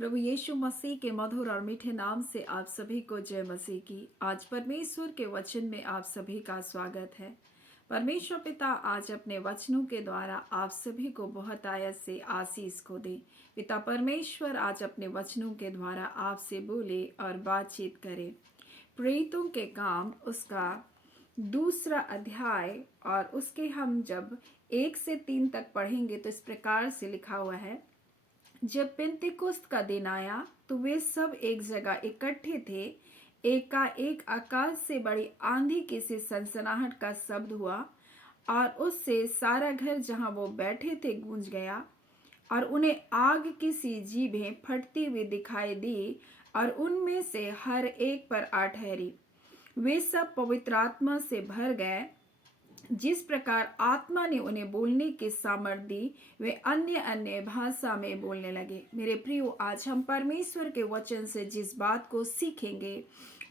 प्रभु यीशु मसीह के मधुर और मीठे नाम से आप सभी को जय मसीह की। आज परमेश्वर के वचन में आप सभी का स्वागत है। परमेश्वर पिता आज अपने वचनों के द्वारा आप सभी को बहुत आयत से आशीष को दे। पिता परमेश्वर आज अपने वचनों के द्वारा आपसे बोले और बातचीत करे। प्रेरितों के काम उसका दूसरा अध्याय और उसके हम जब 1 से 3 तक पढ़ेंगे तो इस प्रकार से लिखा हुआ है। जब पेंतिकुस्त का दिन आया तो वे सब एक जगह इकट्ठे थे। एकाएक आकाश से बड़ी आंधी की सी सनसनाहट का शब्द हुआ और उससे सारा घर जहां वो बैठे थे गूंज गया और उन्हें आग की सी जीभें फटती हुई दिखाई दी और उनमें से हर एक पर आ ठहरी। वे सब पवित्र आत्मा से भर गए। जिस प्रकार आत्मा ने उन्हें बोलने की सामर्थ दी वे अन्य अन्य भाषा में बोलने लगे। मेरे प्रियो, आज हम परमेश्वर के वचन से जिस बात को सीखेंगे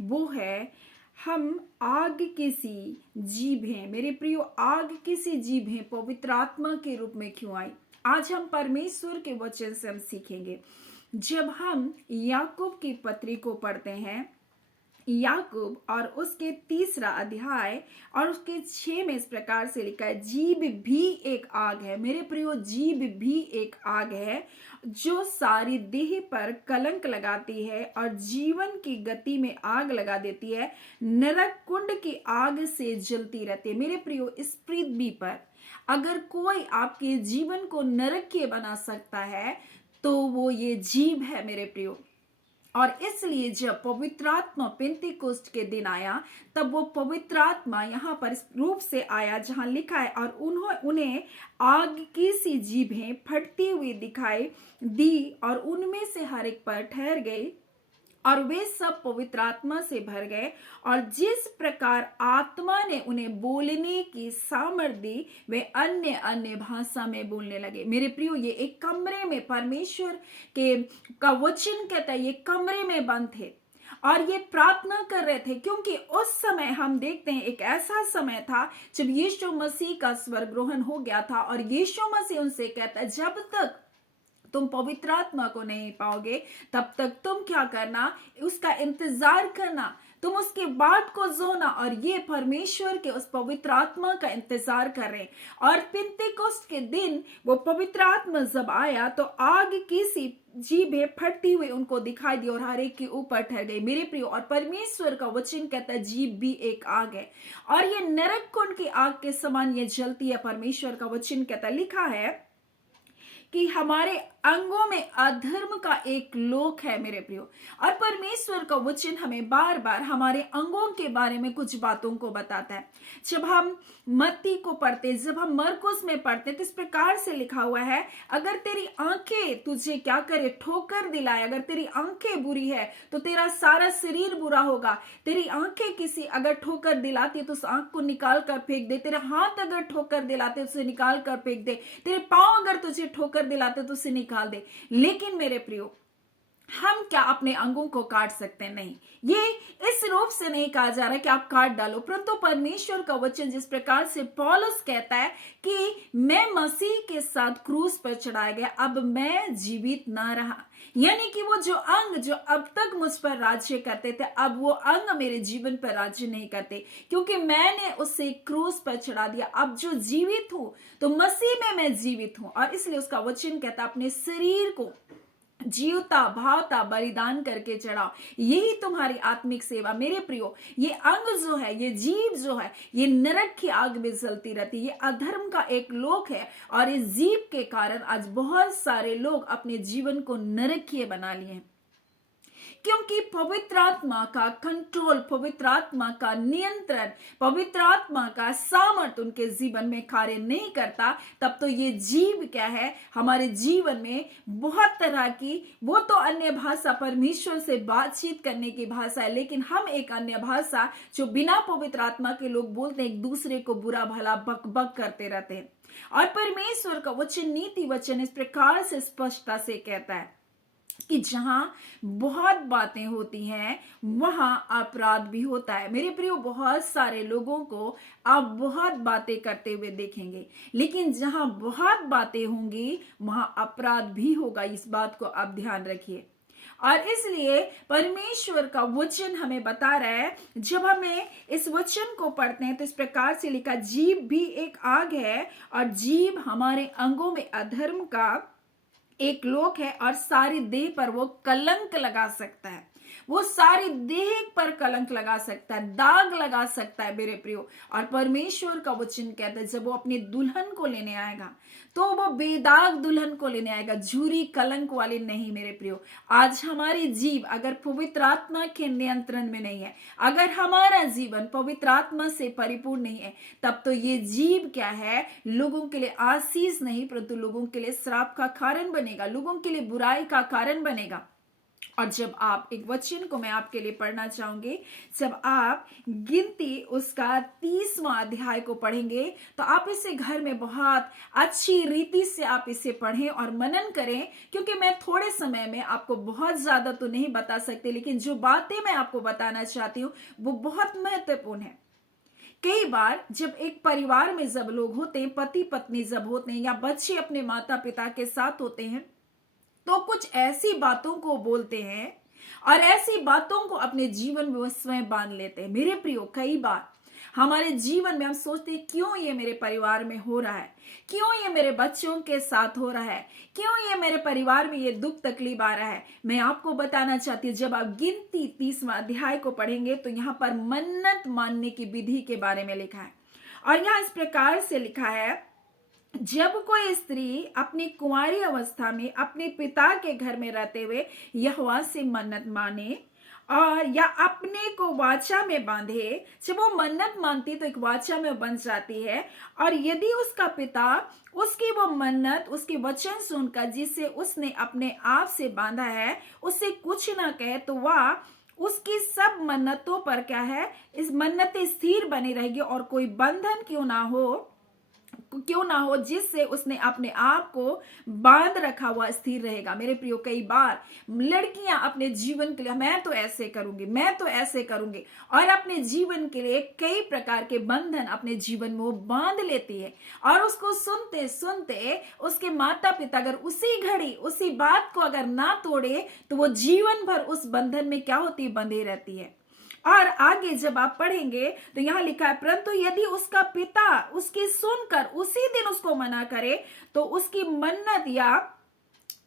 वो है हम आग की सी जीभें। मेरे प्रियो, आग की सी जीभें पवित्र आत्मा के रूप में क्यों आई? आज हम परमेश्वर के वचन से हम सीखेंगे। जब हम याकूब की पत्री को पढ़ते हैं, याकूब और उसके 3रा अध्याय और उसके 6 में इस प्रकार से लिखा है, जीभ भी एक आग है। मेरे प्रियो, जीभ भी एक आग है जो सारी देह पर कलंक लगाती है और जीवन की गति में आग लगा देती है। नरक कुंड की आग से जलती रहती है। मेरे प्रियो, इस पृथ्वी पर अगर कोई आपके जीवन को नरकीय बना सकता है तो वो ये जीभ है मेरे प्रियो। और इसलिए जब पवित्र आत्मा पेंतीकोस्ट के दिन आया तब वो पवित्र आत्मा यहाँ पर इस रूप से आया जहाँ लिखा है, और उन्हें आग की सी जीभें फटती हुई दिखाई दी और उनमें से हर एक पर ठहर गई और वे सब पवित्र आत्मा से भर गए और जिस प्रकार आत्मा ने उन्हें बोलने की सामर्थ दी वे अन्य अन्य भाषा में बोलने लगे। मेरे प्रियो, ये एक कमरे में परमेश्वर के का वचन कहता है, ये कमरे में बंद थे और ये प्रार्थना कर रहे थे, क्योंकि उस समय हम देखते हैं एक ऐसा समय था जब यीशु मसीह का स्वर्गरोहण हो गया था और यीशु मसीह उनसे कहता है, जब तक तुम पवित्र आत्मा को नहीं पाओगे तब तक तुम क्या करना, उसका इंतजार करना, तुम उसके बाद को जोना। और ये परमेश्वर के उस पवित्र आत्मा का इंतजार कर रहे हैं। और पेंतीकोस्त के दिन वो पवित्र आत्मा जब आया तो आग की सी जीभें फटती हुई उनको दिखाई दी और हर एक के ऊपर ठहर गई। मेरे प्रियो, और परमेश्वर का वचन कहता है जीभ भी एक आग है और ये नरक कुंड की आग के समान ये जलती है। परमेश्वर का वचन कहता है, लिखा है कि हमारे अंगों में अधर्म का एक लोक है। मेरे प्रियो, और परमेश्वर का वचन हमें बार बार हमारे अंगों के बारे में कुछ बातों को बताता है। जब हम मत्ती को पढ़ते, जब हम मरकुस में पढ़ते तो इस प्रकार से लिखा हुआ है, अगर तेरी आंखें तुझे क्या करे, ठोकर दिलाए, अगर तेरी आंखें बुरी है तो तेरा सारा शरीर बुरा होगा। तेरी आंखें किसी अगर ठोकर दिलाती तो उस आंख को निकाल कर फेंक दे। तेरा हाथ अगर ठोकर दिलाते उसे निकाल कर फेंक दे। तेरे पांव अगर तुझे ठोकर दिलाते तो उसे निकाल दे। लेकिन मेरे प्रियो, हम क्या अपने अंगों को काट सकते हैं? नहीं, ये इस रूप से नहीं कहा जा रहा कि आप काट डालो, परंतु परमेश्वर का वचन जिस प्रकार से पौलुस कहता है कि मैं मसीह के साथ क्रूस पर चढ़ाया गया, अब मैं जीवित ना रहा। यानी कि वो जो अंग जो अब तक मुझ पर राज्य करते थे, अब वो अंग मेरे जीवन पर राज्य नहीं करते, क्योंकि मैंने उसे क्रूस पर चढ़ा दिया। अब जो जीवित हूं तो मसीह में मैं जीवित हूं। और इसलिए उसका वचन कहता अपने शरीर को जीवता भावता बलिदान करके चढ़ाओ, यही तुम्हारी आत्मिक सेवा। मेरे प्रियो, ये अंग जो है, ये जीभ जो है, ये नरक की आग में जलती रहती है। ये अधर्म का एक लोक है और इस जीभ के कारण आज बहुत सारे लोग अपने जीवन को नरकीय बना लिए हैं, क्योंकि पवित्र आत्मा का कंट्रोल, पवित्र आत्मा का नियंत्रण, पवित्र आत्मा का सामर्थ उनके जीवन में कार्य नहीं करता। तब तो ये जीव क्या है, हमारे जीवन में बहुत तरह की, वो तो अन्य भाषा परमेश्वर से बातचीत करने की भाषा है, लेकिन हम एक अन्य भाषा जो बिना पवित्र आत्मा के लोग बोलते हैं, एक दूसरे को बुरा भला बक बक करते रहते हैं। और परमेश्वर का वचन, नीति वचन इस प्रकार से स्पष्टता से कहता है कि जहां बहुत बातें होती हैं वहां अपराध भी होता है। मेरे प्रियो, बहुत सारे लोगों को आप बहुत बातें करते हुए देखेंगे, लेकिन जहां बहुत बातें होंगी वहां अपराध भी होगा। इस बात को आप ध्यान रखिए। और इसलिए परमेश्वर का वचन हमें बता रहा है, जब हमें इस वचन को पढ़ते हैं तो इस प्रकार से लिखा, जीभ भी एक आग है और जीभ हमारे अंगों में अधर्म का एक लोक है और सारी देह पर वो कलंक लगा सकता है। वो सारी देह पर कलंक लगा सकता है, दाग लगा सकता है मेरे प्रियो। और परमेश्वर का वचन कहता है, जब वो अपनी दुल्हन को लेने आएगा तो वो बेदाग दुल्हन को लेने आएगा, झूरी कलंक वाली नहीं मेरे प्रियो। आज हमारी जीव अगर पवित्र आत्मा के नियंत्रण में नहीं है, अगर हमारा जीवन पवित्र आत्मा से परिपूर्ण नहीं है, तब तो ये जीव क्या है, लोगों के लिए आशीष नहीं परंतु लोगों के लिए श्राप का कारण बनेगा, लोगों के लिए बुराई का कारण बनेगा। और जब आप एक वचन को मैं आपके लिए पढ़ना चाहूंगी, जब आप गिनती उसका 30वां अध्याय को पढ़ेंगे तो आप इसे घर में बहुत अच्छी रीति से आप इसे पढ़ें और मनन करें, क्योंकि मैं थोड़े समय में आपको बहुत ज्यादा तो नहीं बता सकती, लेकिन जो बातें मैं आपको बताना चाहती हूँ वो बहुत महत्वपूर्ण है। कई बार जब एक परिवार में जब लोग होते हैं, पति पत्नी जब होते हैं या बच्चे अपने माता पिता के साथ होते हैं, तो कुछ ऐसी बातों को बोलते हैं और ऐसी बातों को अपने जीवन में वो स्वयं बांध लेते हैं। मेरे प्रियो, कई बार हमारे जीवन में हम सोचते हैं, क्यों ये मेरे परिवार में हो रहा है, क्यों ये मेरे बच्चों के साथ हो रहा है, क्यों ये मेरे परिवार में ये दुख तकलीफ आ रहा है। मैं आपको बताना चाहती हूँ, जब आप गिनती 30वां अध्याय को पढ़ेंगे तो यहाँ पर मन्नत मानने की विधि के बारे में लिखा है। और यहाँ इस प्रकार से लिखा है, जब कोई स्त्री अपनी कुंवारी अवस्था में अपने पिता के घर में रहते हुए यहोवा से मन्नत माने और या अपने को वाचा में बांधे, जब वो मन्नत मानती तो एक वाचा में बन जाती है, और यदि उसका पिता उसकी वो मन्नत, उसके वचन सुनकर जिसे उसने अपने आप से बांधा है उससे कुछ ना कहे, तो वह उसकी सब मन्नतों पर क्या है, इस मन्नतें स्थिर बनी रहेगी और कोई बंधन क्यों ना हो जिससे उसने अपने आप को बांध रखा हुआ स्थिर रहेगा। मेरे प्रियो, कई बार लड़कियां अपने जीवन के लिए मैं तो ऐसे करूंगी, मैं तो ऐसे करूंगी, और अपने जीवन के लिए कई प्रकार के बंधन अपने जीवन में वो बांध लेती है, और उसको सुनते सुनते उसके माता पिता अगर उसी घड़ी उसी बात को अगर ना तोड़े तो वो जीवन भर उस बंधन में क्या होती है, बंधी रहती है। और आगे जब आप पढ़ेंगे तो यहां लिखा है, परंतु यदि उसका पिता उसकी सुनकर उसी दिन उसको मना करे तो उसकी मन्नत या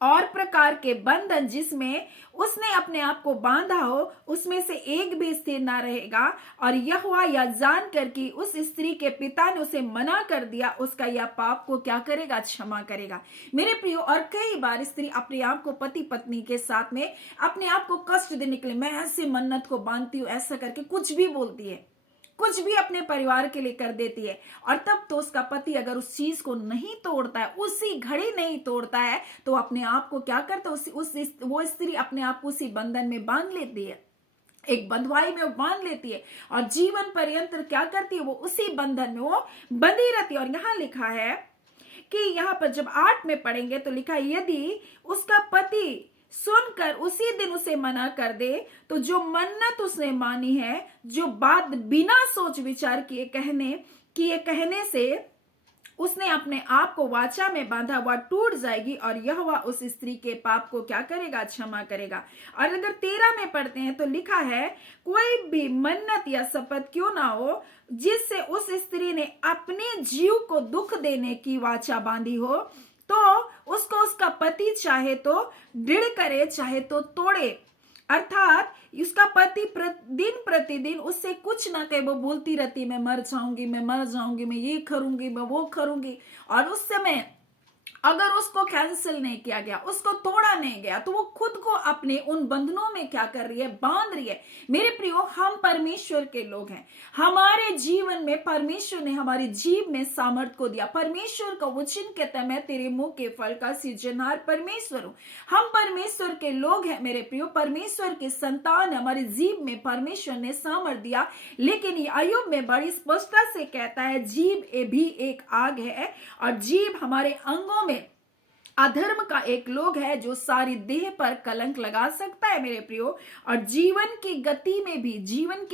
और प्रकार के बंधन जिसमें उसने अपने आप को बांधा हो उसमें से एक भी स्थिर ना रहेगा, और यहोवा यह जानकर कि उस स्त्री के पिता ने उसे मना कर दिया, उसका यह पाप को क्या करेगा, क्षमा करेगा। मेरे प्रियो, और कई बार स्त्री अपने आप को पति पत्नी के साथ में अपने आप को कष्ट देने के लिए मैं ऐसे मन्नत को बांधती हूँ, ऐसा करके कुछ भी बोलती है, कुछ भी अपने परिवार के लिए कर देती है, और तब तो उसका पति अगर उस चीज को नहीं तोड़ता है, उसी घड़ी नहीं तोड़ता है, तो अपने आप को क्या करता है, वो स्त्री अपने आप को उसी बंधन में बांध लेती है, एक बंधुआई में वो बांध लेती है, और जीवन पर्यंत क्या करती है, वो उसी बंधन में वो बंधी रहती है। और यहाँ लिखा है कि यहाँ पर जब 8 में पढ़ेंगे तो लिखा है, यदि उसका पति सुनकर उसी दिन उसे मना कर दे तो जो मन्नत उसने मानी है, जो बात बिना सोच विचार किए कहने से उसने अपने आप को वाचा में बांधा, वह टूट जाएगी और यहोवा उस स्त्री के पाप को क्या करेगा, क्षमा करेगा। और अगर 13 में पढ़ते हैं तो लिखा है, कोई भी मन्नत या शपथ क्यों ना हो जिससे उस स्त्री ने अपने जीव को दुख देने की वाचा बांधी हो, तो उसको उसका पति चाहे तो दृढ़ करे चाहे तो तोड़े। अर्थात उसका पति दिन प्रतिदिन उससे कुछ ना कहे, वो बोलती रहती मैं मर जाऊंगी, मैं मर जाऊंगी, मैं ये करूंगी, मैं वो करूंगी, और उस समय अगर उसको कैंसिल नहीं किया गया, उसको तोड़ा नहीं गया, तो वो खुद को अपने उन बंधनों में क्या कर रही है, बांध रही है। मेरे प्रियो, हम परमेश्वर के लोग हैं, हमारे जीवन में परमेश्वर ने हमारी जीव में सामर्थ को दिया। परमेश्वर का वचन कहता है, मैं तेरे मुंह के फल का सृजनहार परमेश्वर हूं। हम परमेश्वर के लोग हैं मेरे प्रियो, परमेश्वर के संतान, हमारी जीव में परमेश्वर ने सामर्थ दिया। लेकिन ये अय्यूब में बड़ी स्पष्टता से कहता है, जीव भी एक आग है और जीव हमारे अंगों में अधर्म का एक लोग है जो सारी देह पर कलंक लगा सकता है मेरे प्रियो, और जीवन की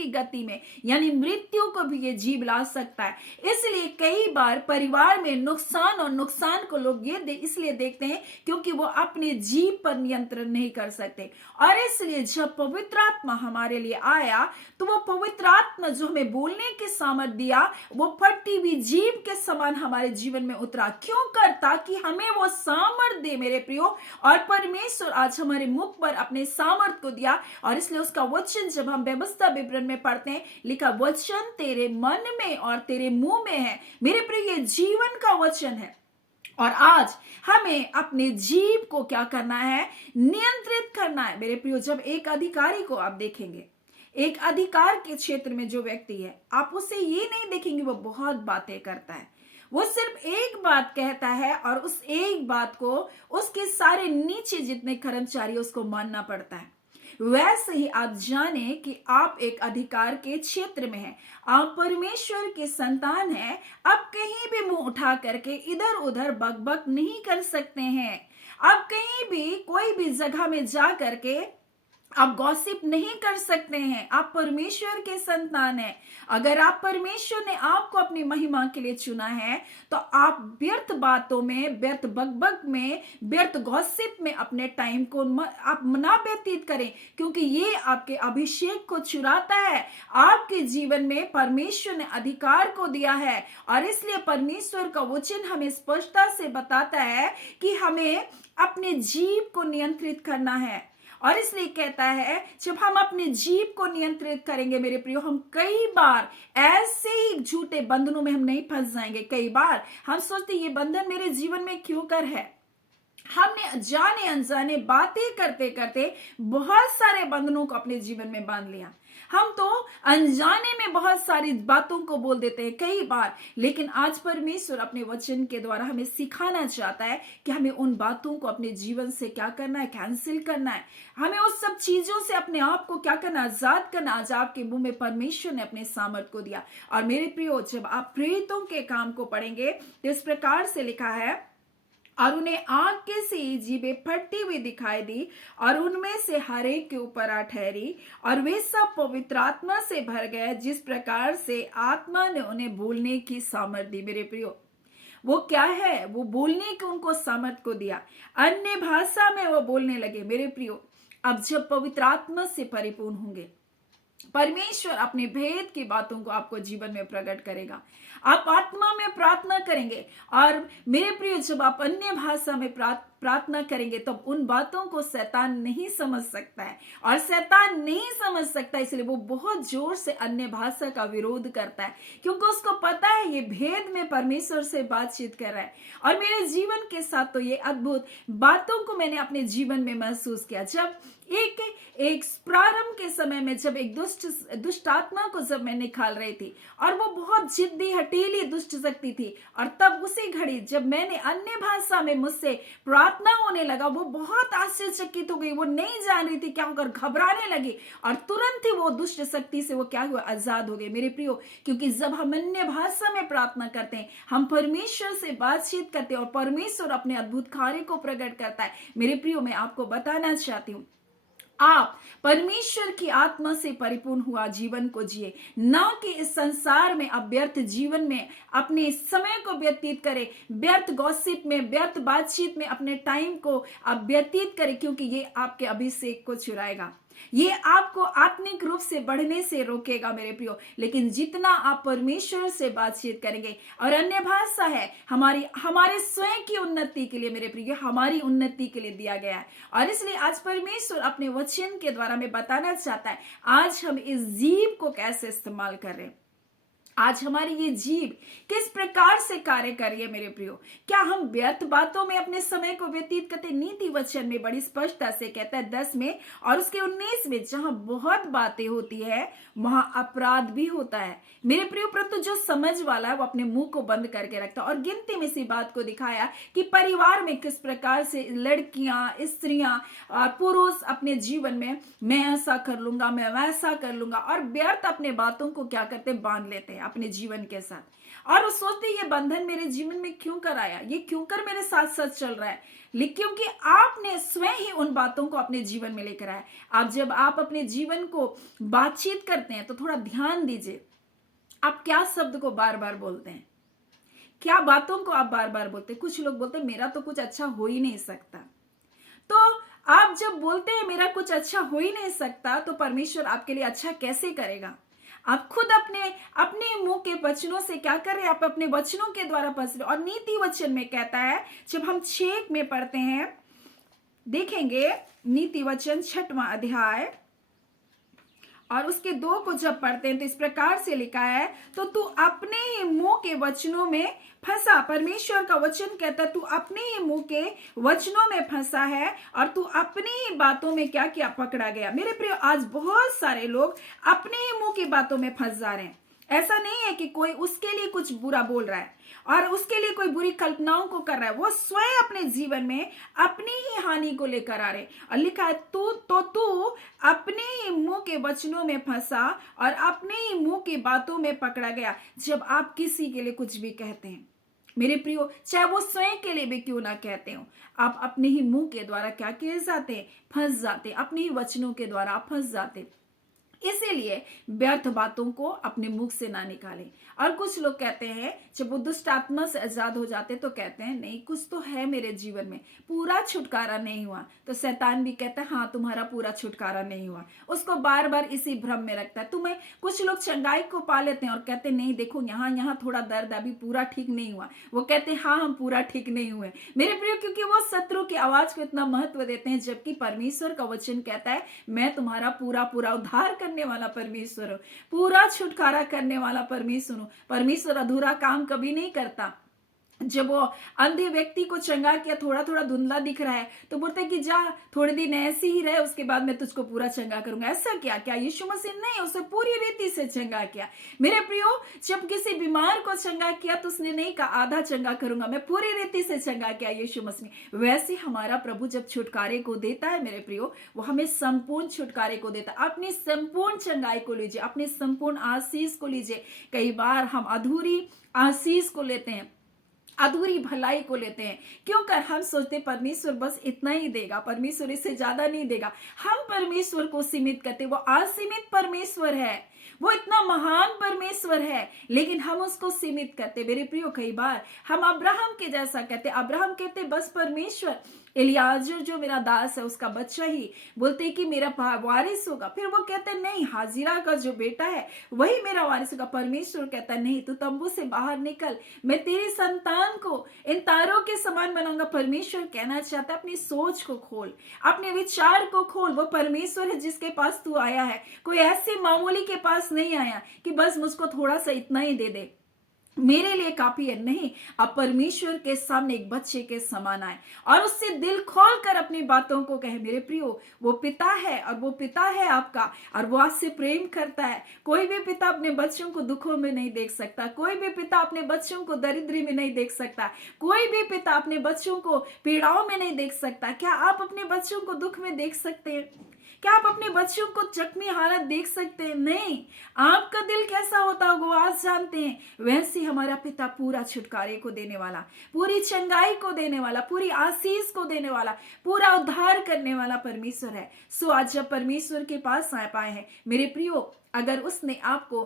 गति में यानी मृत्यु को भी ये जीव ला सकता है। इसलिए कई बार परिवार में नुकसान को लोग इसलिए देखते हैं क्योंकि वो अपने जीव पर नियंत्रण नहीं कर सकते। और इसलिए जब पवित्र आत्मा हमारे लिए आया तो वो पवित्र आत्मा जो हमें बोलने के सामर्थ दिया, वो फटी हुई जीव के समान हमारे जीवन में उतरा। क्यों करता? कि हमें वो सामर्थ दे मेरे प्रियो। और परमेश्वर आज हमारे मुख पर अपने सामर्थ को दिया, और इसलिए उसका वचन जब हम व्यवस्था विवरण में पढ़ते हैं, लिखा वचन तेरे मन में और तेरे मुंह में है। मेरे प्रिय, ये जीवन का वचन है। और आज हमें अपने जीव को क्या करना है? नियंत्रित करना है मेरे प्रियो। जब एक अधिकारी को आप देखेंगे, एक अधिकार के क्षेत्र में जो व्यक्ति है, आप उसे ये नहीं देखेंगे वो बहुत बातें करता है। वो सिर्फ एक बात कहता है और उस एक बात को उसके सारे नीचे जितने कर्मचारी उसको मानना पड़ता है। वैसे ही आप जाने कि आप एक अधिकार के क्षेत्र में हैं, आप परमेश्वर के संतान हैं। आप कहीं भी मुंह उठा करके इधर उधर बकबक नहीं कर सकते हैं। आप कहीं भी कोई भी जगह में जा करके आप गॉसिप नहीं कर सकते हैं। आप परमेश्वर के संतान हैं। अगर आप परमेश्वर ने आपको अपनी महिमा के लिए चुना है तो आप व्यर्थ बातों में, व्यर्थ बकबक में, व्यर्थ गॉसिप में अपने टाइम को आप ना व्यतीत करें, क्योंकि ये आपके अभिषेक को चुराता है। आपके जीवन में परमेश्वर ने अधिकार को दिया है, और इसलिए परमेश्वर का वचन हमें स्पष्टता से बताता है कि हमें अपने जीव को नियंत्रित करना है। और इसलिए कहता है जब हम अपने जीव को नियंत्रित करेंगे मेरे प्रियो, हम कई बार ऐसे ही झूठे बंधनों में हम नहीं फंस जाएंगे। कई बार हम सोचते ये बंधन मेरे जीवन में क्यों कर है। हमने जाने अनजाने बातें करते करते बहुत सारे बंधनों को अपने जीवन में बांध लिया। हम तो अनजाने में बहुत सारी बातों को बोल देते हैं कई बार, लेकिन आज परमेश्वर अपने वचन के द्वारा हमें सिखाना चाहता है कि हमें उन बातों को अपने जीवन से क्या करना है? कैंसिल करना है। हमें उस सब चीजों से अपने आप को क्या करना? आजाद करना। आज आपके मुंह में परमेश्वर ने अपने सामर्थ को दिया। और मेरे प्रियो, जब आप प्रेरितों के काम को पढ़ेंगे तो इस प्रकार से लिखा है, और उन्हें आग के से जीभें फटती हुई दिखाई दी, और उनमें से हर एक के ऊपर आ ठहरी, और वे सब पवित्र आत्मा से भर गए, जिस प्रकार से आत्मा ने उन्हें बोलने की सामर्थ दी। मेरे प्रियो, वो क्या है? वो बोलने के उनको सामर्थ को दिया। अन्य भाषा में वो बोलने लगे। मेरे प्रियो, अब जब पवित्र आत्मा से परिपूर्ण होंगे, परमेश्वर अपने भेद की बातों को आपको जीवन में प्रकट करेगा। आप आत्मा में प्रार्थना करेंगे, और मेरे प्रिय, जब आप अन्य भाषा में प्रार्थना करेंगे तो उन बातों को शैतान नहीं समझ सकता है, और शैतान नहीं समझ सकता, इसलिए वो बहुत जोर से अन्य भाषा का विरोध करता है, क्योंकि उसको पता है ये भेद में परमेश्वर से बातचीत कर रहा है। और मेरे जीवन के साथ तो ये अद्भुत बातों को मैंने अपने जीवन में महसूस किया। जब एक प्रारंभ के समय में जब एक दुष्ट आत्मा को जब मैं निकाल रही थी, और वो बहुत जिद्दी हठीली दुष्ट शक्ति थी, और तब उसी घड़ी जब मैंने अन्य भाषा में मुझसे प्रार्थना होने लगा, वो बहुत आश्चर्यचकित हो गई। वो नहीं जान रही थी क्या होकर, घबराने लगी, और तुरंत ही वो दुष्ट शक्ति से वो क्या हुआ? आजाद हो गए। मेरे प्रियो, क्योंकि जब हम अन्य भाषा में प्रार्थना करते हैं, हम परमेश्वर से बातचीत करते हैं, और परमेश्वर अपने अद्भुत कार्य को प्रकट करता है। मेरे प्रियो, मैं आपको बताना चाहती हूँ, आप परमेश्वर की आत्मा से परिपूर्ण हुआ जीवन को जिए, ना कि इस संसार में अब व्यर्थ जीवन में अपने समय को व्यतीत करें, व्यर्थ गॉसिप में, व्यर्थ बातचीत में अपने टाइम को अब व्यतीत करें, क्योंकि ये आपके अभिषेक को चुराएगा। ये आपको आत्मिक रूप से बढ़ने से रोकेगा मेरे प्रियो। लेकिन जितना आप परमेश्वर से बातचीत करेंगे, और अन्य भाषा है हमारे स्वयं की उन्नति के लिए मेरे प्रियो, हमारी उन्नति के लिए दिया गया है। और इसलिए आज परमेश्वर अपने वचन के द्वारा में बताना चाहता है, आज हम इस जीव को कैसे इस्तेमाल कर रहे हैं। आज हमारी ये जीव किस प्रकार से कार्य कर रही है मेरे प्रियो। क्या हम व्यर्थ बातों में अपने समय को व्यतीत करते? नीति वचन में बड़ी स्पष्टता से कहता है 10 में और उसके 19 में, जहां बहुत बातें होती है वहां अपराध भी होता है मेरे प्रियो। परंतु जो समझ वाला है वो अपने मुंह को बंद करके रखता है। और गिनती में इसी बात को दिखाया कि परिवार में किस प्रकार से लड़कियां, स्त्रियां, पुरुष अपने जीवन में मैं ऐसा कर लूंगा, मैं वैसा कर लूंगा, और व्यर्थ अपने बातों को क्या करते? बांध लेते हैं अपने जीवन के साथ। और वो सोचते ये बंधन मेरे जीवन में क्यों कर आया, ये क्यों कर मेरे साथ साथ चल रहा है। क्योंकि आपने स्वयं ही उन बातों को अपने जीवन में लेकर आए। आप जब आप अपने जीवन को बातचीत करते हैं तो थोड़ा ध्यान दीजिए, आप क्या शब्द को बार बार बोलते हैं, क्या बातों को आप बार बार बोलते हैं। कुछ लोग बोलते हैं मेरा तो कुछ अच्छा हो ही नहीं सकता। तो आप जब बोलते हैं मेरा कुछ अच्छा हो ही नहीं सकता, तो परमेश्वर आपके लिए अच्छा कैसे करेगा। आप खुद अपने मुंह के वचनों से क्या करें, आप अपने वचनों के द्वारा पसरे। और नीति वचन में कहता है, जब हम 6 में पढ़ते हैं, देखेंगे नीति वचन 6वां अध्याय और उसके 2 को जब पढ़ते हैं तो इस प्रकार से लिखा है, तो तू अपने ही मुंह के वचनों में फंसा। परमेश्वर का वचन कहता है तू अपने ही मुंह के वचनों में फंसा है और तू अपनी ही बातों में क्या किया, पकड़ा गया। मेरे प्रिय, आज बहुत सारे लोग अपने ही मुंह की बातों में फंस जा रहे हैं। ऐसा नहीं है कि कोई उसके लिए कुछ बुरा बोल रहा है और उसके लिए कोई बुरी कल्पनाओं को कर रहा है, वो स्वयं अपने जीवन में अपनी ही हानि को लेकर आ रहे। और लिखा है तू अपने ही मुंह के वचनों में फंसा और अपने ही मुंह की बातों में पकड़ा गया। जब आप किसी के लिए कुछ भी कहते हैं मेरे प्रियो, चाहे वो स्वयं के लिए भी क्यों ना कहते हो, आप अपने ही मुंह के द्वारा क्या किए जाते हैं, फंस जाते। अपने ही वचनों के द्वारा आप फंस जाते। इसीलिए व्यर्थ बातों को अपने मुख से ना निकालें। और कुछ लोग कहते हैं जब वो दुष्ट आत्मा से आजाद हो जाते तो कहते हैं नहीं, कुछ तो है मेरे जीवन में, पूरा छुटकारा नहीं हुआ। तो शैतान भी कहता है हाँ, तुम्हारा पूरा छुटकारा नहीं हुआ। उसको बार बार इसी भ्रम में रखता है। तुम्हें कुछ लोग चंगाई को पा लेते हैं और कहते नहीं, देखो यहाँ थोड़ा दर्द, अभी पूरा ठीक नहीं हुआ। वो कहते हैं हाँ, हम पूरा ठीक नहीं हुए। मेरे प्रिय, क्योंकि वो शत्रु की आवाज को इतना महत्व देते हैं, जबकि परमेश्वर का वचन कहता है मैं तुम्हारा पूरा उद्धार करने वाला परमेश्वर हूं, पूरा छुटकारा करने वाला परमेश्वर हूं। परमेश्वर अधूरा काम कभी नहीं करता। जब वो अंधे व्यक्ति को चंगा किया, थोड़ा धुंधला दिख रहा है, तो बोलते कि जा थोड़े दिन ऐसे ही रहे, उसके बाद मैं तुझको पूरा चंगा करूंगा। ऐसा क्या यीशु मसीह नहीं, उसे पूरी रीति से चंगा किया। मेरे प्रियो, जब किसी बीमार को चंगा किया तो उसने नहीं कहा आधा चंगा करूंगा, मैं पूरी रीति से चंगा किया यीशु मसीह। वैसे हमारा प्रभु जब छुटकारे को देता है मेरे प्रियो, वो हमें संपूर्ण छुटकारे को देता है। अपनी संपूर्ण चंगाई को लीजिए, अपनी संपूर्ण आशीष को लीजिए। कई बार हम अधूरी आशीष को लेते हैं, अधूरी भलाई को लेते हैं, क्योंकि हम सोचते परमेश्वर बस इतना ही देगा, परमेश्वर इससे ज्यादा नहीं देगा। हम परमेश्वर को सीमित करते, वो असीमित परमेश्वर है, वो इतना महान परमेश्वर है, लेकिन हम उसको सीमित करते। मेरे प्रियो, कई बार हम अब्राहम के जैसा कहते। अब्राहम कहते बस परमेश्वर एलियाजर जो मेरा दास है उसका बच्चा ही बोलते कि मेरा वारिस होगा। फिर वो कहते नहीं, हाजिरा का जो बेटा है वही मेरा वारिस होगा। परमेश्वर कहता नहीं, तू तंबू से बाहर निकल, मैं तेरी संतान को इन तारों के समान बनाऊंगा। परमेश्वर कहना चाहता है अपनी सोच को खोल, अपने विचार को खोल। वो परमेश्वर है जिसके पास तू आया है, कोई ऐसे मामूली के पास नहीं आया कि बस मुझको थोड़ा सा इतना ही दे दे, मेरे लिए काफी है। नहीं, आप परमेश्वर के सामने एक बच्चे के समान आए और उससे दिल खोल कर अपनी बातों को कहे। मेरे प्रियो, वो पिता है और वो पिता है आपका, और वो आपसे प्रेम करता है। कोई भी पिता अपने बच्चों को दुखों में नहीं देख सकता, कोई भी पिता अपने बच्चों को दरिद्री में नहीं देख सकता, कोई भी पिता अपने बच्चों को पीड़ाओं में नहीं देख सकता। क्या आप अपने बच्चों को दुख में देख सकते हैं? क्या आप अपने बच्चों को जख्मी हालत देख सकते हैं? नहीं। आपका दिल कैसा होता होगा वो आज जानते हैं। वैसे हमारा पिता पूरा छुटकारे को देने वाला, पूरी चंगाई को देने वाला, पूरी आशीष को देने वाला, पूरा उद्धार करने वाला परमेश्वर है। सो आज जब परमेश्वर के पास आ पाए हैं मेरे प्रियो, अगर उसने आपको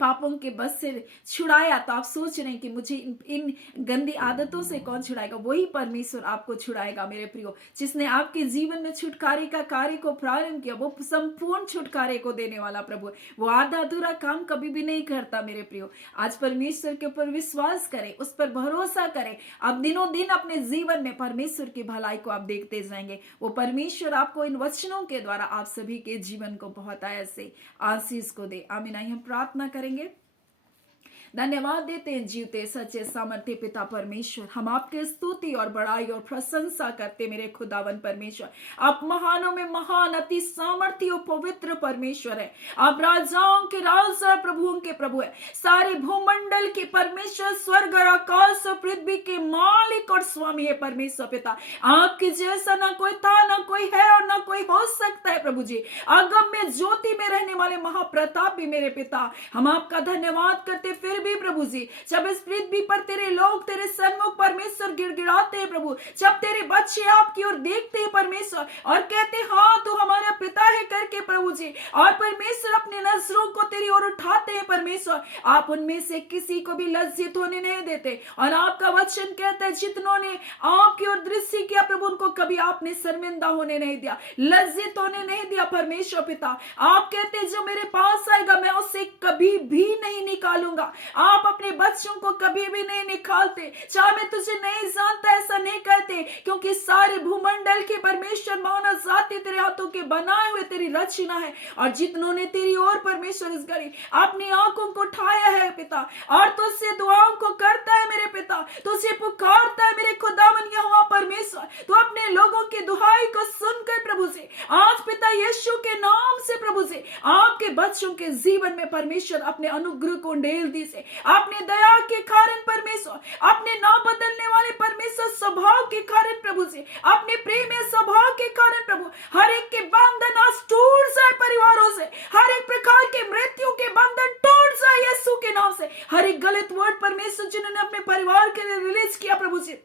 पापों के बस से छुड़ाया तो आप सोच रहे हैं कि मुझे इन गंदी आदतों से कौन छुड़ाएगा? वही परमेश्वर आपको छुड़ाएगा मेरे प्रियो। जिसने आपके जीवन में छुटकारे का कार्य को प्रारंभ किया, वो संपूर्ण छुटकारे को देने वाला प्रभु है। वो आधा अधूरा काम कभी भी नहीं करता मेरे प्रियो। आज परमेश्वर के ऊपर विश्वास करें, उस पर भरोसा करें। आप दिनों दिन अपने जीवन में परमेश्वर की भलाई को आप देखते जाएंगे। वो परमेश्वर आपको इन वचनों के द्वारा आप सभी के जीवन को बहुत ऐसे आशीष को दे। आमीन। हम प्रार्थना करेंगे। धन्यवाद देते हैं जीवते सच्चे सामर्थ्य पिता परमेश्वर, हम आपके स्तुति और बड़ाई और प्रशंसा करते मेरे खुदावन परमेश्वर। आप महानों में महान, अति सामर्थ्य और पवित्र परमेश्वर है। आप राजाओं के राजा, प्रभुओं के प्रभु है। सारे भूमंडल के परमेश्वर, स्वर्ग और आकाश और पृथ्वी के मालिक और स्वामी है परमेश्वर पिता। आपके जैसा ना कोई था, ना कोई कोई है और ना कोई हो सकता है प्रभु जी। अगम्य ज्योति में रहने वाले महाप्रताप भी मेरे पिता, हम आपका धन्यवाद करते फिर भी प्रभु जी, जब इस पृथ्वी पर तेरे लोग तेरे सन्मुख परमेश्वर गिड़गिड़ाते हैं प्रभु, जब तेरे बच्चे आपकी ओर देखते हैं परमेश्वर और कहते हाँ तू हमारा पिता है करके प्रभु जी, और परमेश्वर अपने नजरों को तेरी ओर उठाते हैं परमेश्वर, आप उनमें से किसी को भी लज्जित होने नहीं देते। और आपका वचन कहता है जितनों ने आपकी ओर दृष्टि किया प्रभु, उनको कभी आपने शर्मिंदा होने नहीं दिया, लज्जित होने नहीं दिया परमेश्वर पिता। आप कहते हैं जो मेरे पास आएगा मैं उसे कभी भी नहीं निकालूंगा। आप अपने बच्चों को कभी भी नहीं निकालते, चाहे मैं तुझे नहीं जानता ऐसा नहीं कहते, क्योंकि सारे भूमंडल के परमेश्वर मानव जाति तेरे हाथों के बनाए हुए तेरी रचना है। और जितनों ने तेरी ओर परमेश्वर इस घड़ी अपनी आंखों को उठाया है पिता, और तुझसे दुआओं को करता है मेरे पिता, तुझे पुकारता है मेरे खुदावन यहोवा परमेश्वर, तो अपने लोगों की दुहाई को सुनकर प्रभु से आज पिता यीशु के नाम से प्रभु से आपके बच्चों के जीवन में परमेश्वर अपने अनुग्रह को उंडेल दीजिए, अपने दया के कारण परमेश्वर, अपने ना बदलने वाले परमेश्वर स्वभाव के कारण प्रभु से, अपने प्रेम स्वभाव के कारण प्रभु, हर एक के बंधन आज टूट जाए परिवारों से, हर एक प्रकार के मृत्यु के बंधन टूट जाए यीशु के नाम से, हर एक गलत वर्ड परमेश्वर जिन्होंने अपने परिवार के लिए रिलीज किया प्रभु जी,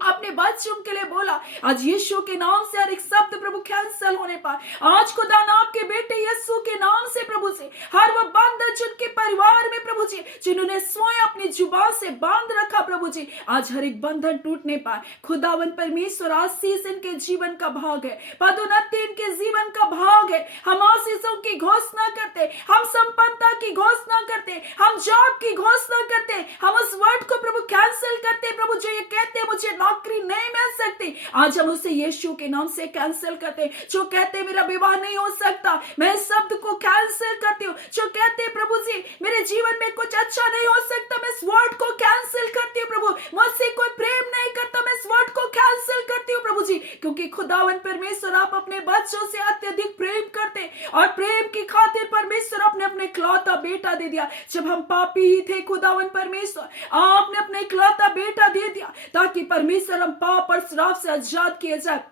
अपने बच्चों के लिए बोला, आज यीशु के नाम से हर एक शब्द प्रभु कैंसल होने पाए। आज खुदा ना आपके बेटे यीशु के नाम से प्रभु से हर वो बंधन जिनके परिवार में प्रभु जी, जिन्होंने स्वयं अपनी जुबान से बांध रखा प्रभु जी, आज हर एक बंधन टूटने पाए। खुदावन परमेश्वर आशीष इनके जीवन का भाग है, पदोन्नति इनके जीवन का भाग है। हम आशीषों की घोषणा करते, हम संपन्नता की घोषणा करते, हम जॉब की घोषणा करते, हम उस वर्ड को प्रभु कैंसिल करते प्रभु जो ये कहते मुझे नौकरी नहीं मिल सकती, आज हम उसे यीशु के नाम से कैंसिल करते। जो कहते मेरा विवाह नहीं हो सकता, मैं इस शब्द को कैंसिल करती हूँ। जो कहते प्रभु जी मेरे जीवन में कुछ अच्छा नहीं हो सकता, मैं इस वर्ड को कैंसिल करती हूँ प्रभु, मुझसे कोई प्रेम नहीं करता, मैं इस वर्ड को कैंसिल करती हूँ प्रभु जी, क्योंकि खुदावन परमेश्वर आप अपने बच्चों से अत्यधिक प्रेम करते, और प्रेम की खातिर परमेश्वर आपने अपने इकलौता बेटा दे दिया। जब हम पापी ही थे खुदावन परमेश्वर आपने अपने इकलौता बेटा दे दिया ताकि परमेश्वर हम पाप और श्राप से आजाद किए जाए।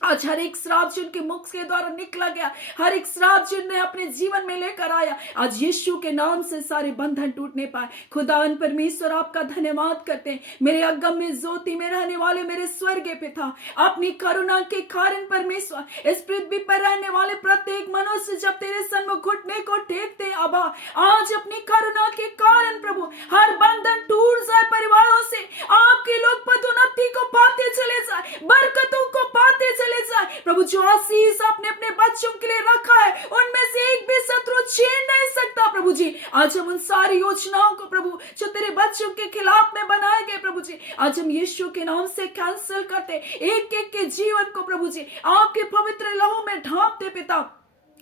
आज हर एक श्राप जिनके मुख के द्वारा निकला गया, हर एक श्राप जिनने अपने जीवन में लेकर आया, आज यीशु के नाम से सारे बंधन टूटने पाए। खुदावन परमेश्वर आपका धन्यवाद करते हैं। मेरे अगम्य ज्योति में रहने वाले मेरे स्वर्गीय पिता, अपनी करुणा के कारण परमेश्वर इस पृथ्वी पर रहने वाले प्रत्येक मनुष्य जब तेरे सन्मुख घुटने को टेकते हैं अबा, आज अपनी करुणा के कारण प्रभु हर बंधन टूट जाए परिवारों से, आपके लोग पदोन्नति को पाते चले जाए, बरकतों को पाते चले जाए प्रभु। जो आशीष आपने अपने बच्चों के लिए रखा है उनमें से एक भी शत्रु छीन नहीं सकता प्रभु जी। आज हम उन सारी योजनाओं को प्रभु जो तेरे बच्चों के खिलाफ में बनाए गए प्रभु जी, आज हम यीशु के नाम से कैंसिल करते, एक एक के जीवन को प्रभु जी आपके पवित्र लहू में ढांपते पिता।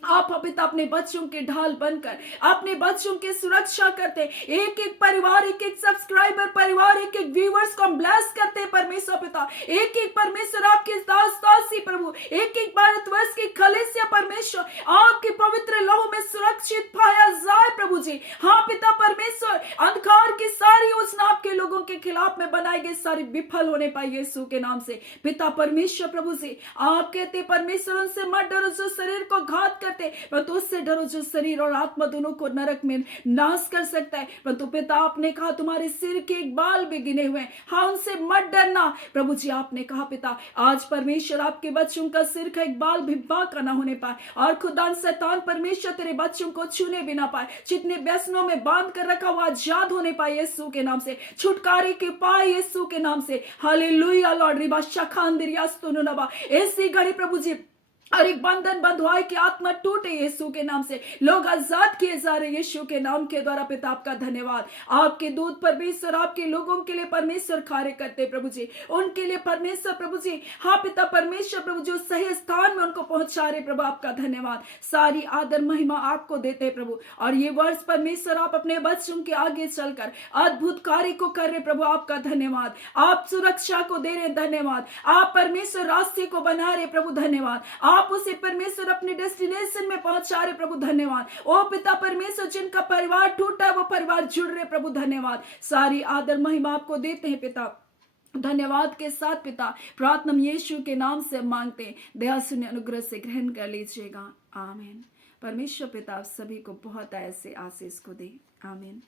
आप पिता अपने बच्चों के ढाल बनकर अपने बच्चों की सुरक्षा करते, एक एक परिवार, एक एक सब्सक्राइबर परिवार, एक एक व्यूअर्स को हम ब्लेस करते परमेश्वर पिता, एक एक परमेश्वर आपके दास दासी प्रभु, एक एक भारतवर्ष की कलीसिया परमेश्वर आपके पवित्र लहू में सुरक्षित पाया जाए प्रभु जी। हाँ पिता परमेश्वर, अंधकार की सारी योजना आपके लोगों के खिलाफ में बनाई गई सारी विफल होने पाई यीशु के नाम से पिता परमेश्वर प्रभु जी। आप कहते परमेश्वर उनसे मत डरो जो शरीर को घात करते, परंतु उससे डरो जो शरीर और आत्मा दोनों को नरक में नाश कर सकता है। परंतु पिता आपने कहा तुम्हारे सिर के एक बाल भी गिने हुए हैं, हाँ उनसे मत डरना प्रभु जी। आपने कहा पिता आज परमेश्वर आपके बच्चों का सिर का एक बाल भी बांका ना होने पाए, और खुदा शैतान परमेश्वर तेरे बच्चों को छूने भी ना पाए। जितने व्यसनों में बांध कर रखा हुआ आजाद होने पाए यीशु के नाम से, छुटकारे के पाए यीशु के नाम से। हालेलुया लॉर्ड रिबा शखांदिरियास्तुनुनबा। ऐसी घड़ी प्रभु जी और एक बंधन बंधुआई की आत्मा टूटे यीशु के नाम से, लोग आजाद किए जा रहे यीशु के नाम के द्वारा पिता आपका धन्यवाद। आपके दूत परमेश्वर आपके लोगों के लिए परमेश्वर कार्य करते प्रभु जी, उनके लिए परमेश्वर प्रभु जी हाँ पिता परमेश्वर प्रभु जो सही स्थान में उनको पहुंचा रहे प्रभु आपका धन्यवाद। सारी आदर महिमा आपको देते प्रभु, और ये वर्ष परमेश्वर आप अपने बच्चों के आगे चलकर अद्भुत कार्य को कर रहे प्रभु आपका धन्यवाद। आप सुरक्षा को दे रहे धन्यवाद, आप परमेश्वर रास्ते को बना रहे प्रभु धन्यवाद, आप उसे परमेश्वर अपने डेस्टिनेशन में पहुंचा रहे प्रभु धन्यवाद। ओ पिता परमेश्वर जिनका परिवार टूटा वो परिवार जुड़ रहे प्रभु धन्यवाद। सारी आदर महिमा आपको देते हैं पिता। धन्यवाद के साथ पिता प्रार्थना हम यीशु के नाम से मांगते हैं, दया सुने अनुग्रह से ग्रहण कर लीजिएगा। आमीन। परमेश्वर पिता आप सभी को बहुत ऐसे आशीष को दे। आमीन।